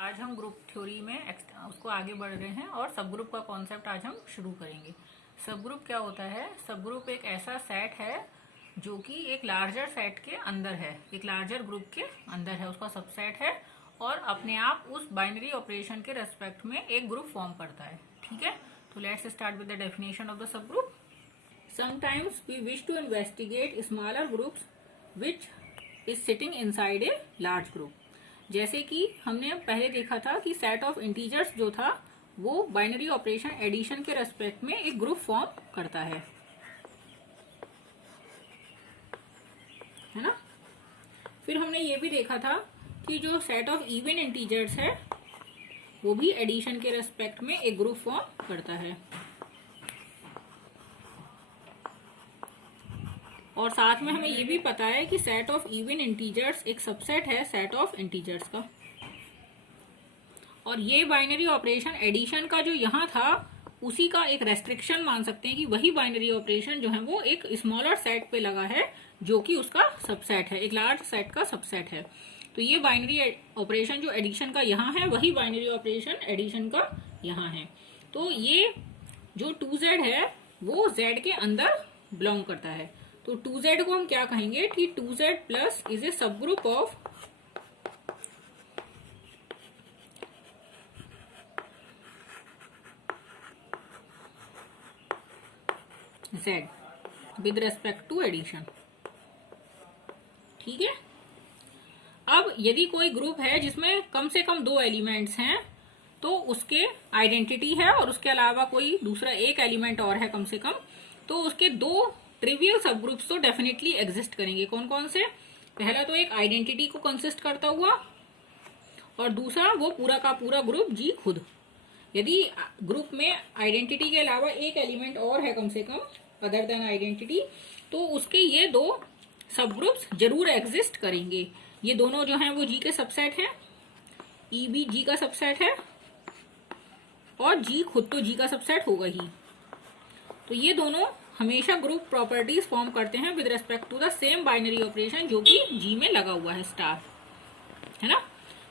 आज हम group theory में उसको आगे बढ़ रहे हैं और सब ग्रुप का कॉन्सेप्ट आज हम शुरू करेंगे। सब ग्रुप क्या होता है? सब ग्रुप एक ऐसा सेट है जो कि एक लार्जर सेट के अंदर है, एक लार्जर ग्रुप के अंदर है, उसका सबसेट है और अपने आप उस बाइनरी ऑपरेशन के रेस्पेक्ट में एक ग्रुप फॉर्म करता है। ठीक है, तो let's start with the definition of the subgroup. Sometimes we wish to investigate smaller groups which is sitting inside a large group. जैसे कि हमने पहले देखा था कि सेट ऑफ इंटीजर्स जो था वो बाइनरी ऑपरेशन एडिशन के रेस्पेक्ट में एक ग्रुप फॉर्म करता है ना। फिर हमने ये भी देखा था कि जो सेट ऑफ इवन इंटीजर्स है वो भी एडिशन के रेस्पेक्ट में एक ग्रुप फॉर्म करता है। और साथ में हमें ये भी पता है कि सेट ऑफ इवन इंटीजर्स एक सबसेट है सेट ऑफ इंटीजर्स का। और ये बाइनरी ऑपरेशन एडिशन का जो यहाँ था उसी का एक रेस्ट्रिक्शन मान सकते हैं कि वही बाइनरी ऑपरेशन जो है वो एक स्मॉलर सेट पे लगा है जो कि उसका सबसेट है, एक लार्ज सेट का सबसेट है। तो ये बाइनरी ऑपरेशन जो एडिशन का यहाँ है वही बाइनरी ऑपरेशन एडिशन का यहाँ है। तो ये जो 2z है वो z के अंदर बिलोंग करता है। तो 2z को हम क्या कहेंगे कि 2z plus is a subgroup of z with respect to addition. ठीक है, अब यदि कोई ग्रुप है जिसमें कम से कम 2 एलिमेंट्स हैं तो उसके आइडेंटिटी है और उसके अलावा कोई दूसरा एक एलिमेंट और है कम से कम, तो उसके 2 ट्रिवियल सब ग्रुप्स तो डेफिनेटली एग्जिस्ट करेंगे। कौन कौन से? पहला तो एक आइडेंटिटी को कंसिस्ट करता हुआ और दूसरा वो पूरा का पूरा ग्रुप जी खुद। यदि ग्रुप में आइडेंटिटी के अलावा एक एलिमेंट और है कम से कम अदर देन आइडेंटिटी, तो उसके ये 2 सब ग्रुप्स जरूर एग्जिस्ट करेंगे। ये दोनों जो हैं वो जी के सबसेट हैं, ई भी जी का सबसेट है और जी खुद तो जी का सबसेट होगा ही। तो ये दोनों हमेशा ग्रुप प्रॉपर्टीज फॉर्म करते हैं with respect to the same binary operation जो कि जी में लगा हुआ है स्टार, है ना।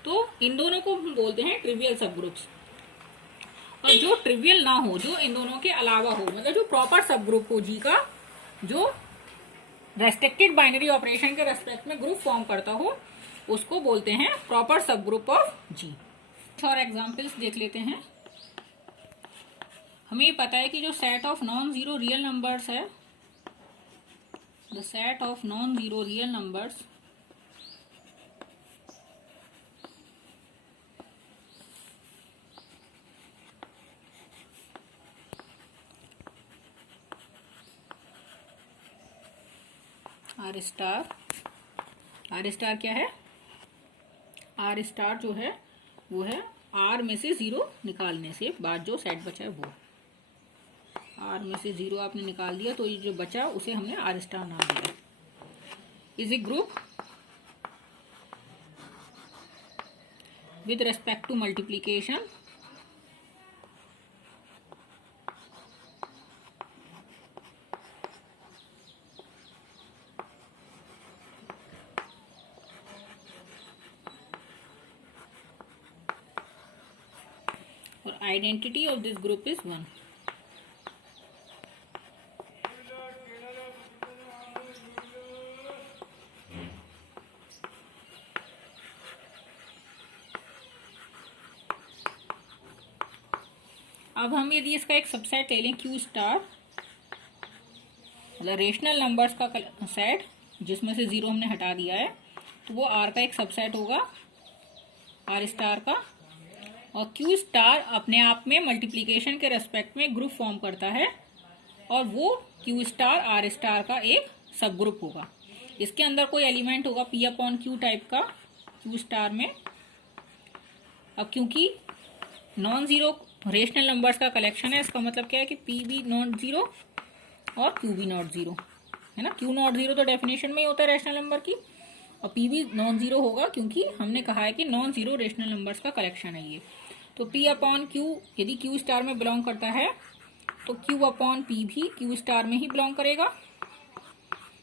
तो इन दोनों को हम बोलते हैं ट्रिवियल सब ग्रुप्स। और जो ट्रिवियल ना हो, जो इन दोनों के अलावा हो, मतलब जो प्रॉपर सब ग्रुप हो जी का, जो रेस्ट्रिक्टेड बाइनरी ऑपरेशन के रेस्पेक्ट में ग्रुप फॉर्म करता हो, उसको बोलते हैं प्रॉपर सब ग्रुप ऑफ जी। और एग्जांपल्स देख लेते हैं। हमें पता है कि जो set of non zero real numbers है, the set of non zero real numbers R star क्या है? आर स्टार जो है वो है आर में से 0 निकालने से बाद जो सेट बचा है वो। आर में से 0 आपने निकाल दिया तो ये जो बचा उसे हमने आर स्टार नाम दिया। Is a group with respect to multiplication और identity of this group is 1। अब हम यदि इसका एक सबसेट ले लें क्यू स्टार, मतलब रेशनल नंबर्स का सेट जिसमें से 0 हमने हटा दिया है, तो वो आर का एक सबसेट होगा आर स्टार का। और क्यू स्टार अपने आप में मल्टीप्लीकेशन के रेस्पेक्ट में ग्रुप फॉर्म करता है और वो क्यू स्टार आर स्टार का एक सब ग्रुप होगा। इसके अंदर कोई एलिमेंट होगा पी अपॉन क्यू टाइप का क्यू स्टार में। अब क्योंकि नॉन जीरो रेशनल नंबर्स का कलेक्शन है, इसका मतलब क्या है कि पी भी नॉट जीरो और क्यू भी नॉट जीरो, है ना। क्यू नॉट जीरो तो डेफिनेशन में ही होता है रेशनल नंबर की, और पी भी नॉन जीरो होगा क्योंकि हमने कहा है कि नॉन जीरो रेशनल नंबर्स का कलेक्शन है ये। तो पी अपॉन क्यू यदि क्यू स्टार में बिलोंग करता है तो क्यू अपॉन पी भी क्यू स्टार में ही बिलोंग करेगा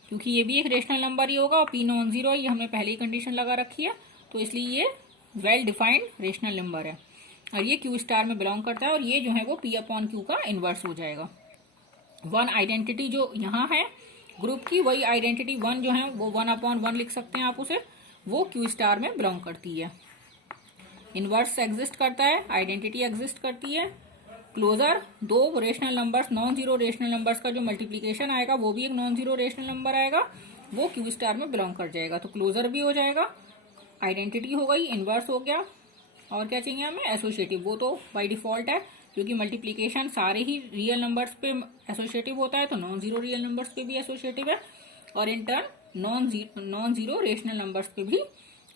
क्योंकि ये भी एक रेशनल नंबर ही होगा और पी नॉन जीरो, ये हमने पहले ही कंडीशन लगा रखी है, तो इसलिए ये वेल डिफाइंड रेशनल नंबर है और ये क्यू स्टार में बिलोंग करता है और ये जो है वो पी अपॉन क्यू का इनवर्स हो जाएगा। वन आइडेंटिटी जो यहाँ है ग्रुप की, वही आइडेंटिटी वन जो है वो वन अपॉन वन लिख सकते हैं आप उसे, वो क्यू स्टार में बिलोंग करती है। इनवर्स एग्जिस्ट करता है, आइडेंटिटी एग्जिस्ट करती है। क्लोजर, दो rational numbers, non zero rational numbers का जो मल्टीप्लीकेशन आएगा वो भी एक नॉन जीरो रेशनल नंबर आएगा, वो क्यू स्टार में बिलोंग कर जाएगा। तो क्लोजर भी हो जाएगा, आइडेंटिटी हो गई, इनवर्स हो गया, और क्या चाहिए हमें, एसोसिएटिव। वो तो बाय डिफॉल्ट है क्योंकि मल्टीप्लीकेशन सारे ही रियल नंबर्स पे एसोसिएटिव होता है, तो नॉन जीरो रियल नंबर्स पे भी एसोसिएटिव है और in turn non zero rational numbers पे भी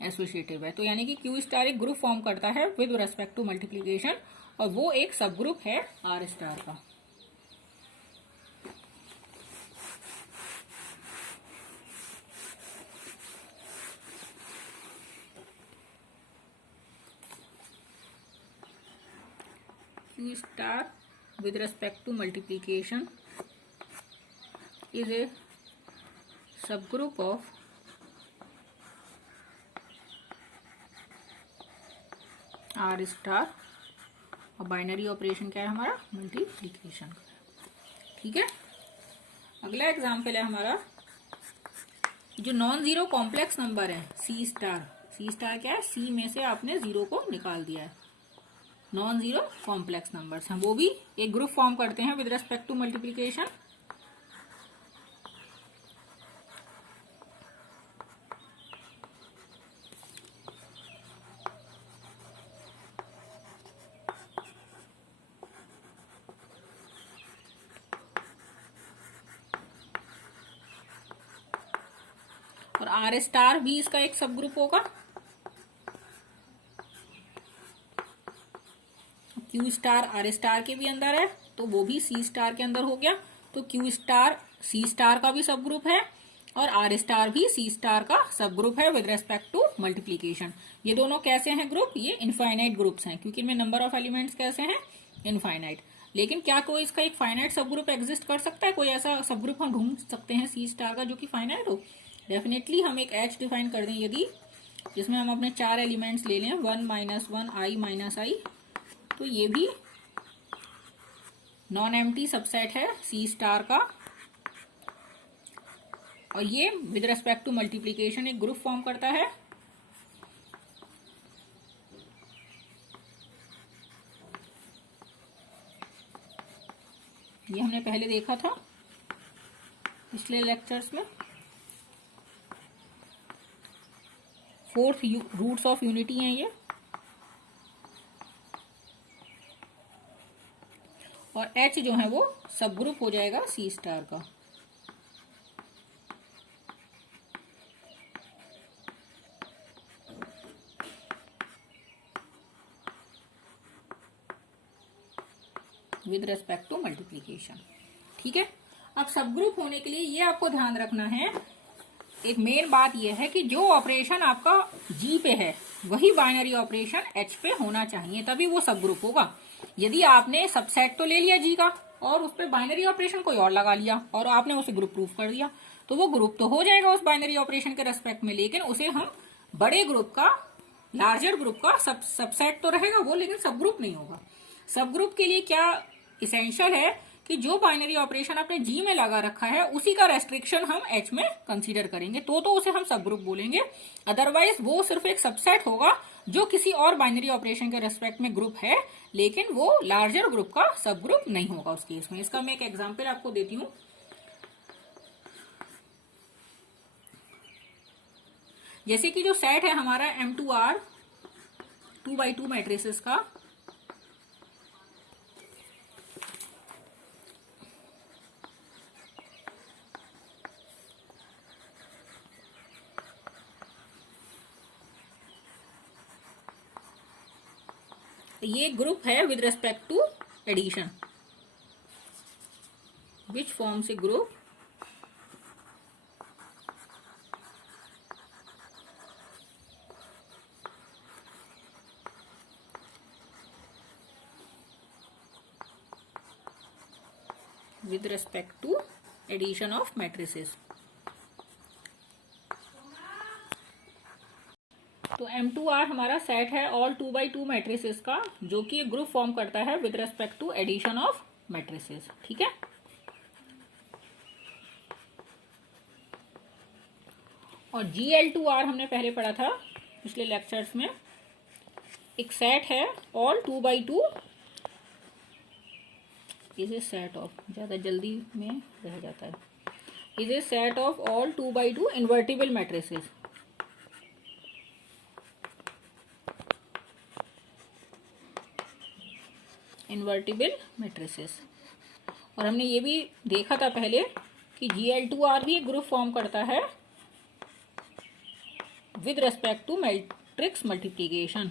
एसोसिएटिव है। तो यानी कि क्यू स्टार एक ग्रुप फॉर्म करता है विद रेस्पेक्ट टू मल्टीप्लीकेशन और वो एक सब ग्रुप है आर स्टार का। Q star with respect to multiplication is a subgroup of R star और बाइनरी ऑपरेशन क्या है हमारा, मल्टीप्लीकेशन। ठीक है, अगला एग्जाम्पल है हमारा जो नॉन जीरो कॉम्प्लेक्स नंबर है C स्टार। C स्टार क्या है, C में से आपने जीरो को निकाल दिया है, नॉन जीरो कॉम्प्लेक्स नंबर्स हैं, वो भी एक ग्रुप फॉर्म करते हैं विद रेस्पेक्ट टू मल्टीप्लीकेशन। और आर स्टार भी इसका एक सब ग्रुप होगा। क्यू स्टार आर स्टार के भी अंदर है तो वो भी सी स्टार के अंदर हो गया, तो क्यू स्टार सी स्टार का भी सब ग्रुप है और आर स्टार भी सी स्टार का सब ग्रुप है विद रेस्पेक्ट टू मल्टीप्लीकेशन। ये दोनों कैसे हैं ग्रुप, ये इनफाइनाइट ग्रुप्स हैं क्योंकि इनमें नंबर ऑफ एलिमेंट्स कैसे हैं, इनफाइनाइट। लेकिन क्या कोई इसका एक फाइनाइट सब ग्रुप एग्जिस्ट कर सकता है, कोई ऐसा सब ग्रुप हम ढूंढ सकते हैं सी स्टार का जो कि फाइनाइट हो? डेफिनेटली हम एक एच डिफाइन कर दें यदि, जिसमें हम अपने चार एलिमेंट्स ले लें, 1 - 1 i - i, तो ये भी नॉन एम्प्टी सबसेट है सी स्टार का और ये विद रेस्पेक्ट टू मल्टीप्लीकेशन एक ग्रुप फॉर्म करता है। ये हमने पहले देखा था पिछले लेक्चर्स में। फोर्थ रूट्स ऑफ यूनिटी हैं ये, और H जो है वो सब ग्रुप हो जाएगा सी स्टार का। With respect to multiplication. ठीक है, अब सब ग्रुप होने के लिए ये आपको ध्यान रखना है, एक मेन बात यह है कि जो ऑपरेशन आपका G पे है वही बाइनरी ऑपरेशन H पे होना चाहिए, तभी वो सब ग्रुप होगा। यदि आपने सबसेट तो ले लिया G का और उस पर बाइनरी ऑपरेशन कोई और लगा लिया और आपने उसे ग्रुप प्रूफ कर दिया, तो वो ग्रुप तो हो जाएगा उस बाइनरी ऑपरेशन के रेस्पेक्ट में, लेकिन उसे हम बड़े ग्रुप का, लार्जर ग्रुप का सबसेट तो रहेगा वो, लेकिन सब ग्रुप नहीं होगा। सब ग्रुप के लिए क्या इसेंशियल है कि जो बाइनरी ऑपरेशन आपने जी में लगा रखा है उसी का रेस्ट्रिक्शन हम एच में कंसीडर करेंगे, तो उसे हम सब ग्रुप बोलेंगे। अदरवाइज वो सिर्फ एक सबसेट होगा जो किसी और बाइनरी ऑपरेशन के रेस्पेक्ट में ग्रुप है, लेकिन वो लार्जर ग्रुप का सब ग्रुप नहीं होगा उस केस में। इसका मैं एक एग्जाम्पल आपको देती हूँ। जैसे कि जो सेट है हमारा M2R 2x2 मैट्रिसेस का, ये ग्रुप है with respect to addition, which forms a group with respect to addition of matrices। तो M2R हमारा सेट है ऑल 2x2 मैट्रिसेस का, जो कि ग्रुप फॉर्म करता है with respect to addition of matrices. ठीक है। और Gl2R हमने पहले पढ़ा था पिछले लेक्चर्स में, एक सेट है all 2x2 is a set of, ज़्यादा जल्दी में रह जाता है, is a set of all 2x2 invertible matrices. Invertible matrices. और हमने ये भी देखा था पहले कि Gl2R भी एक ग्रुप फॉर्म करता है with respect to matrix multiplication.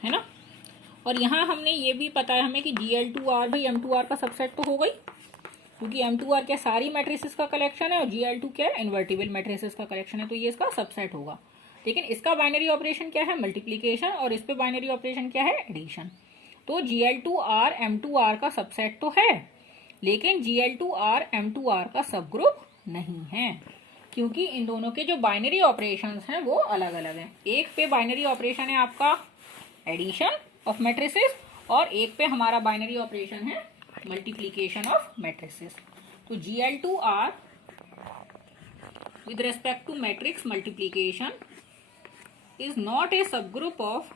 है ना। और यहाँ हमने ये भी पता है हमें कि Gl2R भाई M2R का सबसेट तो हो गई, क्योंकि M2R क्या सारी मैट्रिसेस का कलेक्शन है और Gl2 क्या इन्वर्टिबल मैट्रिसेस का कलेक्शन है, तो ये इसका सबसेट होगा। लेकिन इसका बाइनरी ऑपरेशन क्या है, मल्टीप्लीकेशन, और इस पे बाइनरी ऑपरेशन क्या है, एडिशन। तो Gl2R M2R का सबसेट तो है, लेकिन Gl2R M2R का सब ग्रुप नहीं है, क्योंकि इन दोनों के जो बाइनरी ऑपरेशन हैं वो अलग अलग हैं। एक पे बाइनरी ऑपरेशन है आपका एडिशन ऑफ मैट्रिसेस, और एक पे हमारा बाइनरी ऑपरेशन है मल्टीप्लीकेशन ऑफ मैट्रिसेस। तो Gl2R with respect to matrix multiplication is not a subgroup of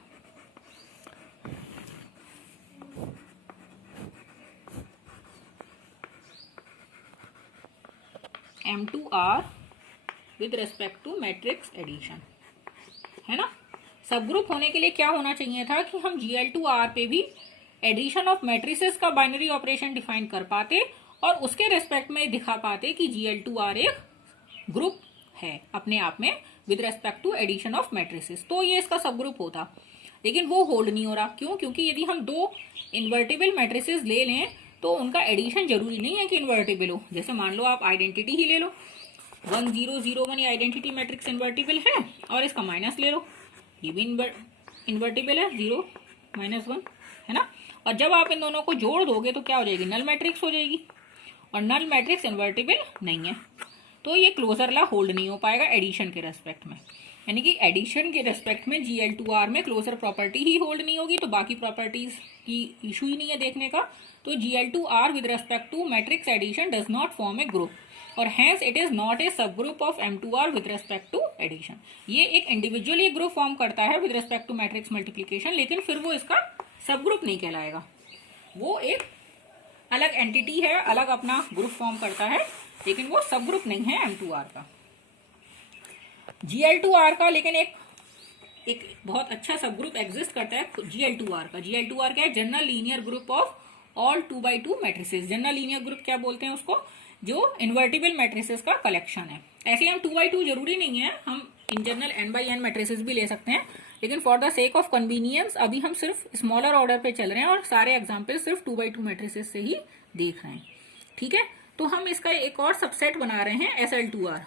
M2R with respect to matrix addition। है ना। सब ग्रुप होने के लिए क्या होना चाहिए था कि हम Gl2R पे भी एडिशन ऑफ मैट्रिसेस का बाइनरी ऑपरेशन डिफाइन कर पाते और उसके रेस्पेक्ट में दिखा पाते कि Gl2R एक ग्रुप है अपने आप में with respect to addition of matrices, तो ये इसका सब ग्रुप होता। लेकिन वो होल्ड नहीं हो रहा। क्यों? क्योंकि यदि हम दो इन्वर्टिबल मैट्रिसेस ले लें तो उनका एडिशन जरूरी नहीं है कि इन्वर्टिबल हो। जैसे मान लो आप आइडेंटिटी ही ले लो, 1 0 0 1 ये आइडेंटिटी मैट्रिक्स इन्वर्टिबल है, और इसका माइनस ले लो, ये भी इन्वर्टिबल है, 0 -1, है ना। और जब आप इन दोनों को जोड़ दोगे तो क्या हो जाएगी, नल मैट्रिक्स हो जाएगी, और नल मैट्रिक्स इन्वर्टिबल नहीं है, तो ये क्लोजर ला होल्ड नहीं हो पाएगा एडिशन के रेस्पेक्ट में। यानी कि एडिशन के रेस्पेक्ट में Gl2R में क्लोजर प्रॉपर्टी ही होल्ड नहीं होगी, तो बाकी प्रॉपर्टीज की इशू ही नहीं है देखने का। तो Gl2R with respect to matrix addition does not form a group, और hence it is not a subgroup of M2R with respect to addition. ये एक इंडिविजुअली ग्रुप फॉर्म करता है with respect to matrix multiplication, लेकिन फिर वो इसका सब ग्रुप नहीं कहलाएगा, वो एक अलग एंटिटी है, अलग अपना ग्रुप फॉर्म करता है, लेकिन वो सब ग्रुप नहीं है M2R का। Gl2R का लेकिन एक बहुत अच्छा सब ग्रुप एग्जिस्ट करता है Gl2R का। Gl2R क्या है, general linear group of all 2x2 matrices. General linear group क्या बोलते हैं उसको, जो इन्वर्टिबल मैट्रिसेस का कलेक्शन है। ऐसे हम 2x2 जरूरी नहीं है, हम इन जनरल n/n मैट्रिसेस भी ले सकते हैं, लेकिन for the sake of convenience अभी हम सिर्फ स्मॉलर ऑर्डर पे चल रहे हैं और सारे एग्जाम्पल सिर्फ 2x2 मैट्रिसेस से ही देख रहे हैं। ठीक है। तो हम इसका एक और सबसेट बना रहे हैं SL2R,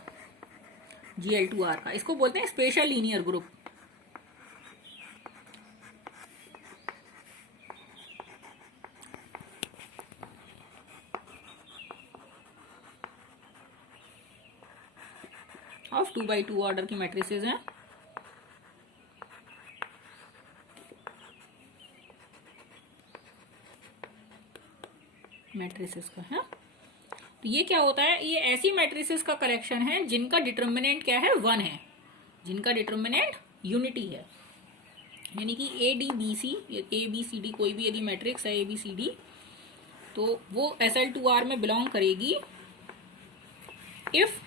Gl2R का, इसको बोलते हैं special linear group. Of 2x2 order की मैट्रिसेस हैं। मैट्रिसेस का है, तो ये क्या होता है, ये ऐसी मैट्रिसेस का कलेक्शन है जिनका डिटर्मिनेंट क्या है, 1 है, जिनका डिटर्मिनेंट यूनिटी है। यानी कि ABCD कोई भी यदि मैट्रिक्स है ABCD, तो वो SL2R में बिलोंग करेगी इफ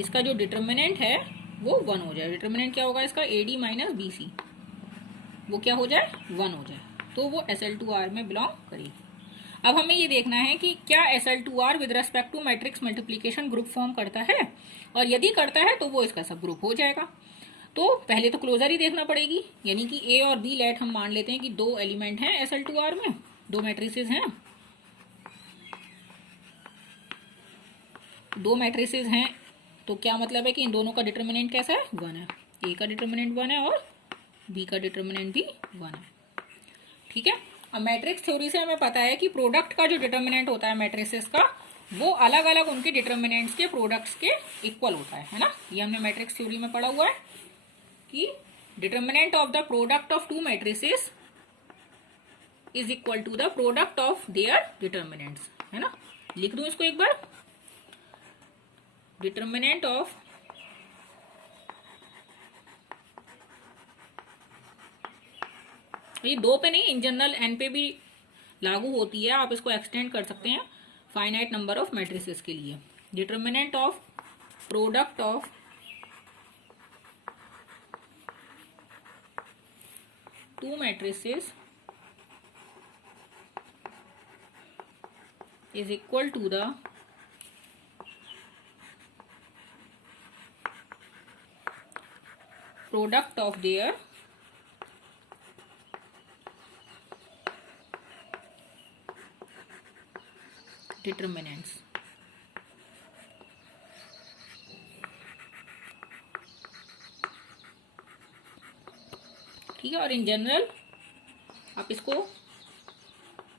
इसका जो डिटर्मिनेंट है वो 1 हो जाए। डिटर्मिनेंट क्या होगा इसका, AD - BC, वो क्या हो जाए, 1 हो जाए, तो वो SL2R में बिलोंग करेगी। अब हमें ये देखना है कि क्या SL2R with respect to matrix multiplication group form करता है, और यदि करता है तो वो इसका सब ग्रुप हो जाएगा। तो पहले तो क्लोजर ही देखना पड़ेगी, यानी कि A और B लेट हम मान लेते हैं कि 2 एलिमेंट हैं SL2R में, 2 मैट्रिसेस हैं। दो मैट्रिसेस हैं तो क्या मतलब है कि इन दोनों का डिटर्मिनेंट कैसा है, 1 है। ए का डिटर्मिनेंट 1 है और बी का डिटर्मिनेंट भी 1 है। ठीक है। अब मैट्रिक्स थ्योरी से हमें पता है कि प्रोडक्ट का जो डिटर्मिनेंट होता है मैट्रिसेस का, वो अलग अलग उनके डिटर्मिनेंट्स के प्रोडक्ट्स के इक्वल होता है ना। ये हमने मैट्रिक्स थ्योरी में पढ़ा हुआ है कि determinant of the product of two matrices is equal to the product of their determinants, है ना। लिख दूं इसको एक बार, डिटर्मिनेंट ऑफ ये दो पे नहीं, इन जनरल एन पे भी लागू होती है, आप इसको एक्सटेंड कर सकते हैं फाइनाइट नंबर ऑफ मैट्रिसेस के लिए। Determinant of product of two matrices is equal to the product of their determinants. ठीक है। और इन जनरल आप इसको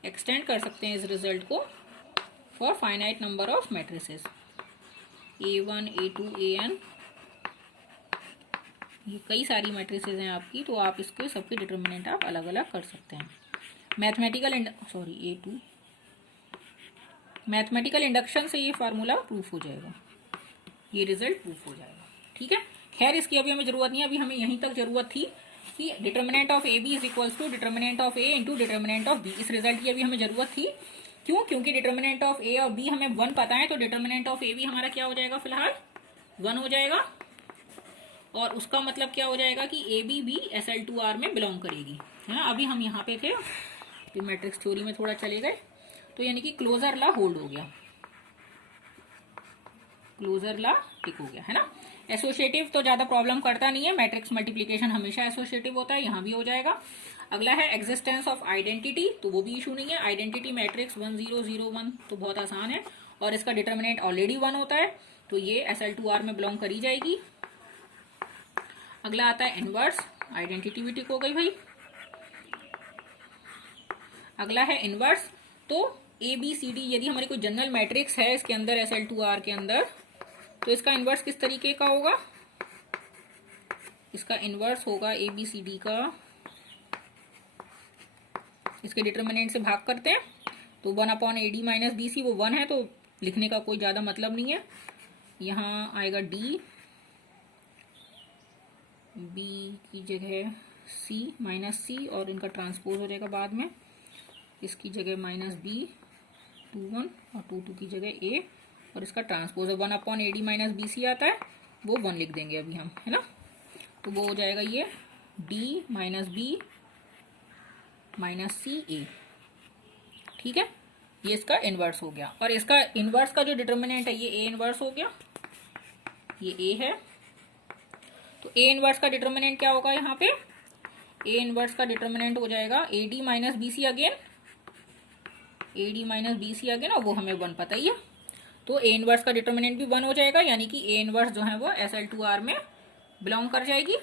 एक्सटेंड कर सकते हैं इस रिजल्ट को for finite number of matrices A1 A2 AN, ये कई सारी मैट्रिसेस हैं आपकी, तो आप इसके सबके डिटर्मिनेंट आप अलग अलग कर सकते हैं। मैथमेटिकल इंडक्शन से ये फार्मूला प्रूफ हो जाएगा, ये रिजल्ट प्रूफ हो जाएगा। ठीक है। खैर इसकी अभी हमें जरूरत नहीं है, अभी हमें यहीं तक जरूरत थी कि determinant of A B is equals to determinant of A into determinant of B. इस रिजल्ट की अभी हमें जरूरत थी, क्यों? क्योंकि डिटर्मिनेंट ऑफ ए और बी हमें 1 पता है, तो डिटर्मिनेंट ऑफ ए बी हमारा क्या हो जाएगा, फिलहाल 1 हो जाएगा। और उसका मतलब क्या हो जाएगा कि ए बी भी SL2R में बिलोंग करेगी, है ना। अभी हम यहाँ पे थे, फिर मैट्रिक्स थ्योरी में थोड़ा चले गए, तो यानी कि क्लोजर लॉ होल्ड हो गया, क्लोजर लॉ टिक हो गया, है ना। एसोसिएटिव तो ज्यादा प्रॉब्लम करता नहीं है, मैट्रिक्स मल्टीप्लिकेशन हमेशा एसोसिएटिव होता है, यहाँ भी हो जाएगा। अगला है एग्जिस्टेंस ऑफ आइडेंटिटी, तो वो भी इशू नहीं है। आइडेंटिटी मैट्रिक्स 1 0 0 1 तो बहुत आसान है, और इसका डिटर्मिनेंट ऑलरेडी 1 होता है, तो ये SL2R में बिलोंग करी जाएगी। अगला आता है इनवर्स, आइडेंटिटी भी टिक हो गई भाई। अगला है इनवर्स, तो ABCD यदि हमारी कोई जनरल मैट्रिक्स है इसके अंदर SL2R के अंदर, तो इसका इनवर्स किस तरीके का होगा, इसका इनवर्स होगा ABCD का, इसके डिटर्मिनेंट से भाग करते हैं, तो 1/AD माइनस BC, वो 1 है तो लिखने का कोई ज्यादा मतलब नहीं है। यहाँ आएगा D, B की जगह C माइनस C, और इनका ट्रांसपोज हो जाएगा बाद में, इसकी जगह माइनस B 2 1 और 2 2 की जगह A, और इसका ट्रांसपोज 1/AD माइनस BC आता है, वो 1 लिख देंगे अभी हम, है ना। तो वो हो जाएगा ये D minus B minus CA। ठीक है, ये इसका इनवर्स हो गया। और इसका इनवर्स का जो डिटर्मिनेंट है ये A इनवर्स हो गया, ये A है, तो A इनवर्स का डिटर्मिनेंट क्या होगा यहाँ पे, A इनवर्स का डिटर्मिनेंट हो जाएगा AD minus BC again, AD minus BC again, और वो हमें 1 पता ही है, तो A इनवर्स का डिटर्मिनेंट भी 1 हो जाएगा, यानी कि A इनवर्स जो है वो SL2R में बिलोंग कर जाएगी,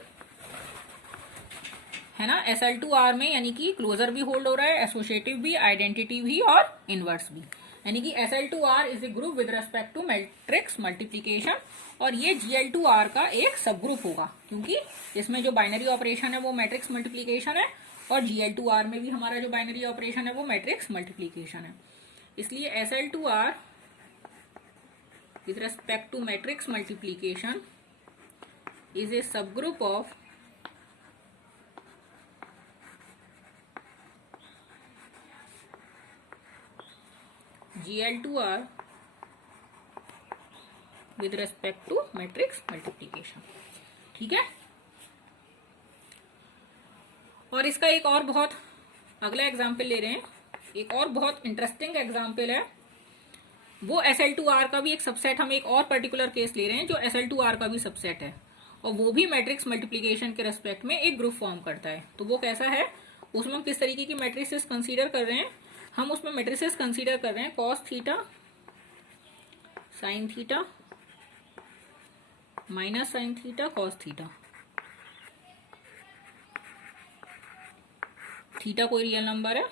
है ना। SL2R में यानी कि क्लोजर भी होल्ड हो रहा है, एसोसिएटिव भी, आइडेंटिटी भी, और इनवर्स भी, यानी कि SL2R is a group with respect to matrix multiplication, और ये GL2R का एक सब ग्रुप होगा, क्योंकि इसमें जो बाइनरी ऑपरेशन है वो मैट्रिक्स मल्टीप्लिकेशन है, और GL2R में भी हमारा जो बाइनरी ऑपरेशन है वो मैट्रिक्स मल्टीप्लिकेशन है। इसलिए SL2R with respect to matrix multiplication is a subgroup of GL2R with respect to matrix multiplication। ठीक है। और इसका एक और बहुत अगला एग्जाम्पल ले रहे हैं, एक और बहुत इंटरेस्टिंग एग्जाम्पल है, वो SL2R का भी एक सबसेट, हम एक और पर्टिकुलर केस ले रहे हैं जो SL2R का भी सबसेट है, और वो भी मैट्रिक्स मल्टीप्लिकेशन के रेस्पेक्ट में एक ग्रुप फॉर्म करता है। तो वो कैसा है, उसमें हम किस तरीके की मैट्रिसेस कंसीडर कर रहे हैं, हम उसमें मैट्रिसेस कंसीडर कर रहे हैं cos theta sine theta minus sine theta cos theta. Theta कोई रियल नंबर है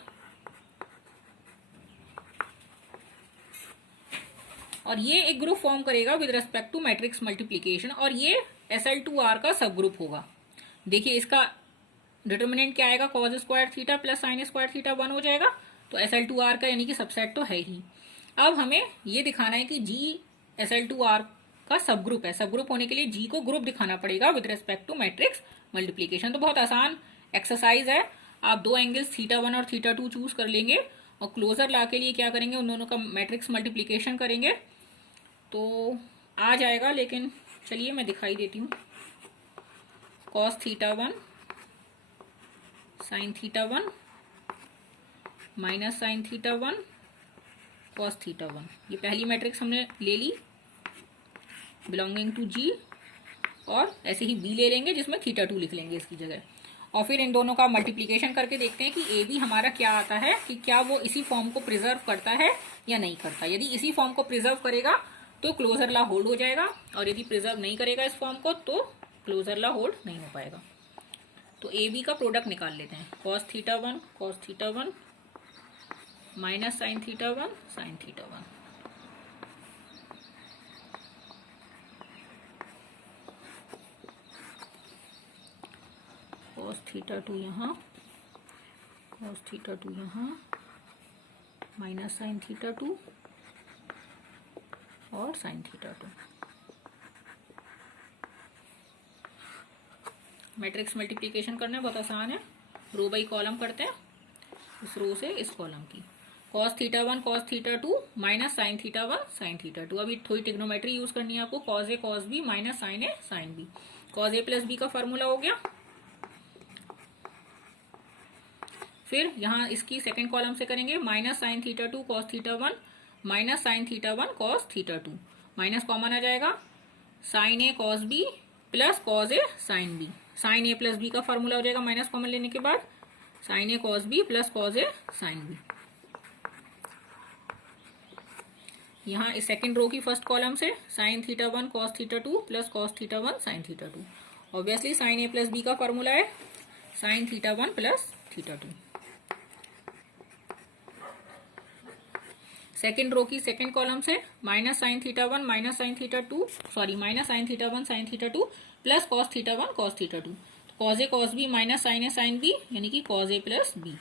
और ये एक ग्रुप फॉर्म करेगा with respect to matrix multiplication और ये SL2R का सब ग्रुप होगा। देखिए इसका डिटर्मिनेंट क्या आएगा, cos square theta plus sine square theta 1 हो जाएगा। तो SL2R का यानी कि सबसेट तो है ही। अब हमें ये दिखाना है कि G SL2R का सब ग्रुप है। सब ग्रुप होने के लिए G को ग्रुप दिखाना पड़ेगा with respect to matrix multiplication. तो बहुत आसान एक्सरसाइज है। आप दो एंगल्स θ1 और θ2 चूज कर लेंगे और क्लोजर ला के लिए क्या करेंगे, उन दोनों का मैट्रिक्स मल्टीप्लीकेशन करेंगे तो आ जाएगा। लेकिन चलिए मैं दिखाई देती हूँ। Cos θ1 sine θ1 minus sine θ1 cos θ1, ये पहली मैट्रिक्स हमने ले ली बिलोंगिंग टू G और ऐसे ही B ले लेंगे जिसमें θ2 लिख लेंगे इसकी जगह। और फिर इन दोनों का मल्टीप्लीकेशन करके देखते हैं कि AB हमारा क्या आता है, कि क्या वो इसी फॉर्म को प्रिजर्व करता है या नहीं करता। यदि इसी फॉर्म को प्रिजर्व करेगा तो क्लोजर लॉ होल्ड हो जाएगा और यदि प्रिजर्व नहीं करेगा इस फॉर्म को तो क्लोजर लॉ होल्ड नहीं हो पाएगा। तो AB का प्रोडक्ट निकाल लेते हैं। Cos θ1 minus sine θ1 sine θ1। Cos θ2 यहाँ, कॉस θ2 यहाँ, माइनस साइन θ2 और साइन θ2। मैट्रिक्स मल्टीप्लिकेशन करना बहुत आसान है। रो बाई कॉलम करते हैं, इस रो से इस कॉलम की। Cos θ1 cos θ2 minus sine θ1 sine θ2। अभी थोड़ी टिग्नोमेट्री यूज करनी है आपको। Cos A cos B minus sine A sine B. Cos A plus B का फॉर्मूला हो गया। फिर यहाँ इसकी सेकंड कॉलम से करेंगे minus sine θ2 cos θ1 minus sine θ1 cos θ2। Minus common आ जाएगा, sine A cos B plus cos A sine B. Sine A plus B का फॉर्मूला हो जाएगा माइनस कॉमन लेने के बाद, sine A cos B plus cos A sine B. यहाँ इस सेकंड रो की फर्स्ट कॉलम से sine θ1 cos θ2 plus cos θ1 sine θ2। Obviously sine A plus B का फॉर्मूला है साइन θ1 प्लस θ2। सेकेंड रो की सेकेंड कॉलम से minus sine θ1 minus sine θ2 sorry minus sine θ1 sine θ2 plus cos θ1 cos θ2। Cos A cos B minus sine A sine B यानी कि cos A plus B.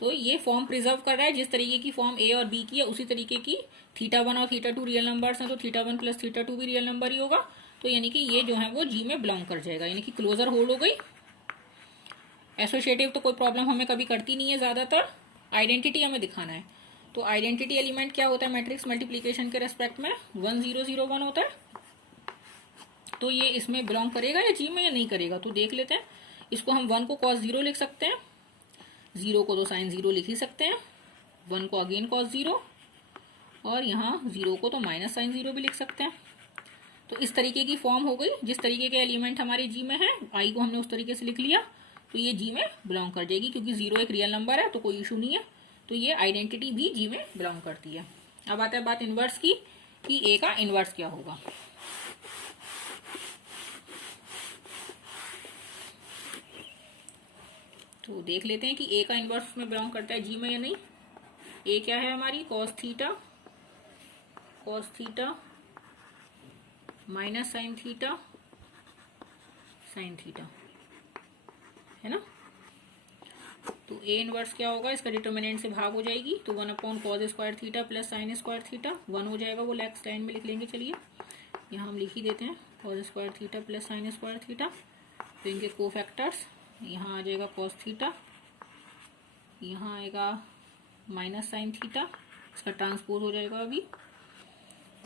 तो ये form preserve कर रहा है। जिस तरीके की फॉर्म ए और बी की है उसी तरीके की θ1 और θ2 रियल नंबर्स हैं तो θ1 प्लस θ2 भी रियल नंबर ही होगा। तो यानी कि ये जो है वो जी में बिलोंग कर जाएगा, यानी कि क्लोजर होल्ड हो गई। एसोसिएटिव तो कोई प्रॉब्लम हमें कभी करती नहीं है, ज्यादातर आइडेंटिटी हमें दिखाना है। तो आइडेंटिटी एलिमेंट क्या होता है मैट्रिक्स मल्टीप्लिकेशन के रेस्पेक्ट में, 1 0 0 1 होता है। तो ये इसमें बिलोंग करेगा या जी में या नहीं करेगा, तो देख लेते हैं। इसको हम 1 को कॉस 0 लिख सकते हैं, 0 को तो साइन 0 लिख ही सकते हैं, 1 को अगेन कॉस 0 और यहाँ 0 को तो माइनस साइन 0 भी लिख सकते हैं। तो इस तरीके की फॉर्म हो गई। जिस तरीके के एलिमेंट हमारे जी में है, आई को हमने उस तरीके से लिख लिया तो ये जी में बिलोंग कर जाएगी। क्योंकि 0 एक रियल नंबर है तो कोई इशू नहीं है, तो ये आइडेंटिटी भी जी में बिलोंग करती है। अब आता है बात इनवर्स की, कि ए का इनवर्स क्या होगा। तो देख लेते हैं कि ए का इनवर्स में बिलोंग करता है जी में या नहीं। ए क्या है हमारी, cos theta minus sine theta sine theta, है ना। तो ए इनवर्स क्या होगा, इसका डिटर्मिनेंट से भाग हो जाएगी तो 1 upon cos square theta plus sine square theta 1 हो जाएगा। वो लेफ्ट लाइन में लिख लेंगे। चलिए यहाँ हम लिख ही देते हैं cos square theta plus sine square theta. तो इनके कोफैक्टर्स, यहाँ आ जाएगा कॉस थीटा, यहाँ आएगा माइनस साइन थीटा, इसका ट्रांसपोज हो जाएगा अभी,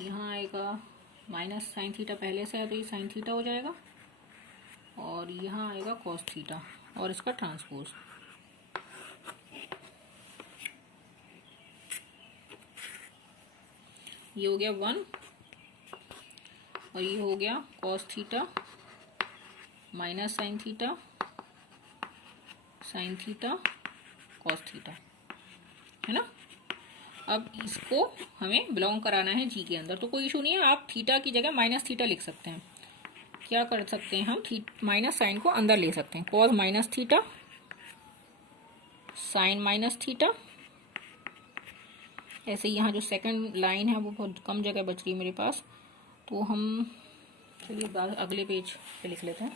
यहाँ आएगा माइनस साइन थीटा पहले से है तो ये साइन थीटा हो जाएगा और यहाँ आएगा कॉस थीटा और इसका ट्रांसपोज। ये हो गया 1 और ये हो गया cos theta minus sine theta cos theta. है ना। अब इसको हमें बिलोंग कराना है जी के अंदर, तो कोई इशू नहीं है, आप थीटा की जगह माइनस थीटा लिख सकते हैं। क्या कर सकते हैं हम, माइनस साइन को अंदर ले सकते हैं, cos minus theta sine minus theta. ऐसे यहाँ जो सेकंड लाइन है वो बहुत कम जगह बच गई मेरे पास, तो हम चलिए अगले पेज पे लिख लेते हैं।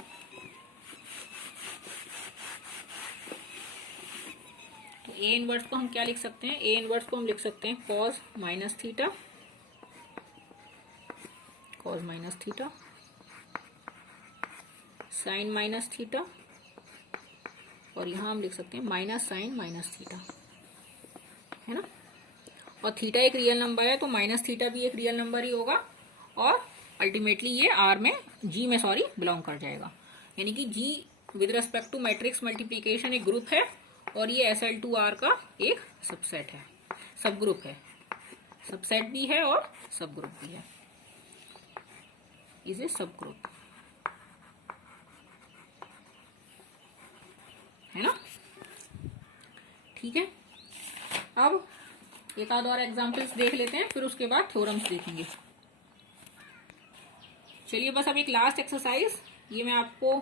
तो ए इनवर्स को हम क्या लिख सकते हैं, ए इनवर्स को हम लिख सकते हैं cos minus theta sine minus theta, और यहाँ हम लिख सकते हैं माइनस साइन माइनस थीटा, है ना। और थीटा एक रियल नंबर है तो माइनस थीटा भी एक रियल नंबर ही होगा, और अल्टीमेटली ये आर में जी में बिलोंग कर जाएगा। यानी कि G with respect to matrix multiplication एक ग्रुप है, और ये SL2R का एक सबसेट है, सब ग्रुप है, सबसेट भी है और सब ग्रुप भी है, इज ए सब ग्रुप, है ना। ठीक है, अब एक आध और एग्जांपल्स देख लेते हैं, फिर उसके बाद थ्योरम्स देखेंगे। चलिए बस अब एक लास्ट एक्सरसाइज ये मैं आपको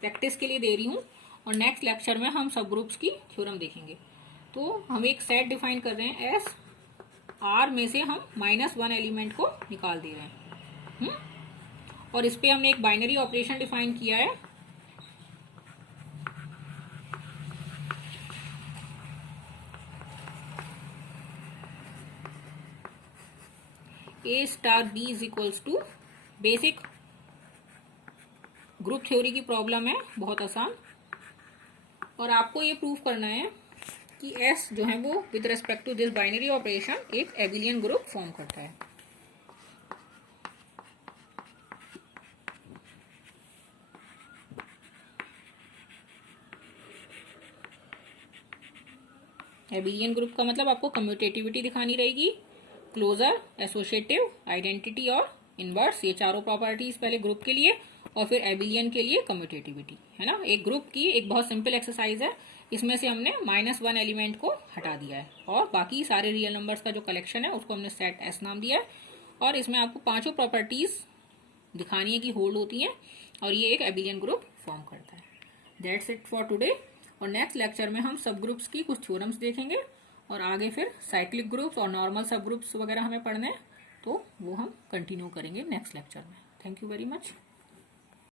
प्रैक्टिस के लिए दे रही हूँ, और नेक्स्ट लेक्चर में हम सब ग्रुप्स की थ्योरम देखेंगे। तो हम एक सेट डिफाइन कर रहे हैं एस, आर में से हम -1 एलिमेंट को निकाल दे रहे हैं, और इस पे हमने एक बाइनरी ऑपरेशन डिफाइन किया है, A star B is equals to, basic group theory की प्रॉब्लम है, बहुत आसान, और आपको ये प्रूव करना है कि S जो है वो with respect to this binary operation एक एबिलियन ग्रुप फॉर्म करता है। एबिलियन ग्रुप का मतलब आपको कम्यूटेटिविटी दिखानी रहेगी, क्लोजर, एसोसिएटिव, आइडेंटिटी और इनवर्स, ये चारों प्रॉपर्टीज पहले ग्रुप के लिए, और फिर एबिलियन के लिए कम्यूटेटिविटी, है ना। एक ग्रुप की एक बहुत सिंपल एक्सरसाइज है, इसमें से हमने -1 एलिमेंट को हटा दिया है, और बाकी सारे रियल नंबर्स का जो कलेक्शन है उसको हमने सेट एस नाम दिया है, और इसमें आपको पांचों प्रॉपर्टीज दिखानी है कि होल्ड होती हैं, और ये एक एबिलियन ग्रुप फॉर्म करता है। दैट्स इट फॉर टुडे, और नेक्स्ट लेक्चर में हम सब ग्रुप्स की कुछ थ्योरम्स देखेंगे, और आगे फिर साइक्लिक ग्रुप्स और नॉर्मल सब ग्रुप्स वगैरह हमें पढ़ने हैं, तो वो हम कंटिन्यू करेंगे नेक्स्ट लेक्चर में। Thank you very much.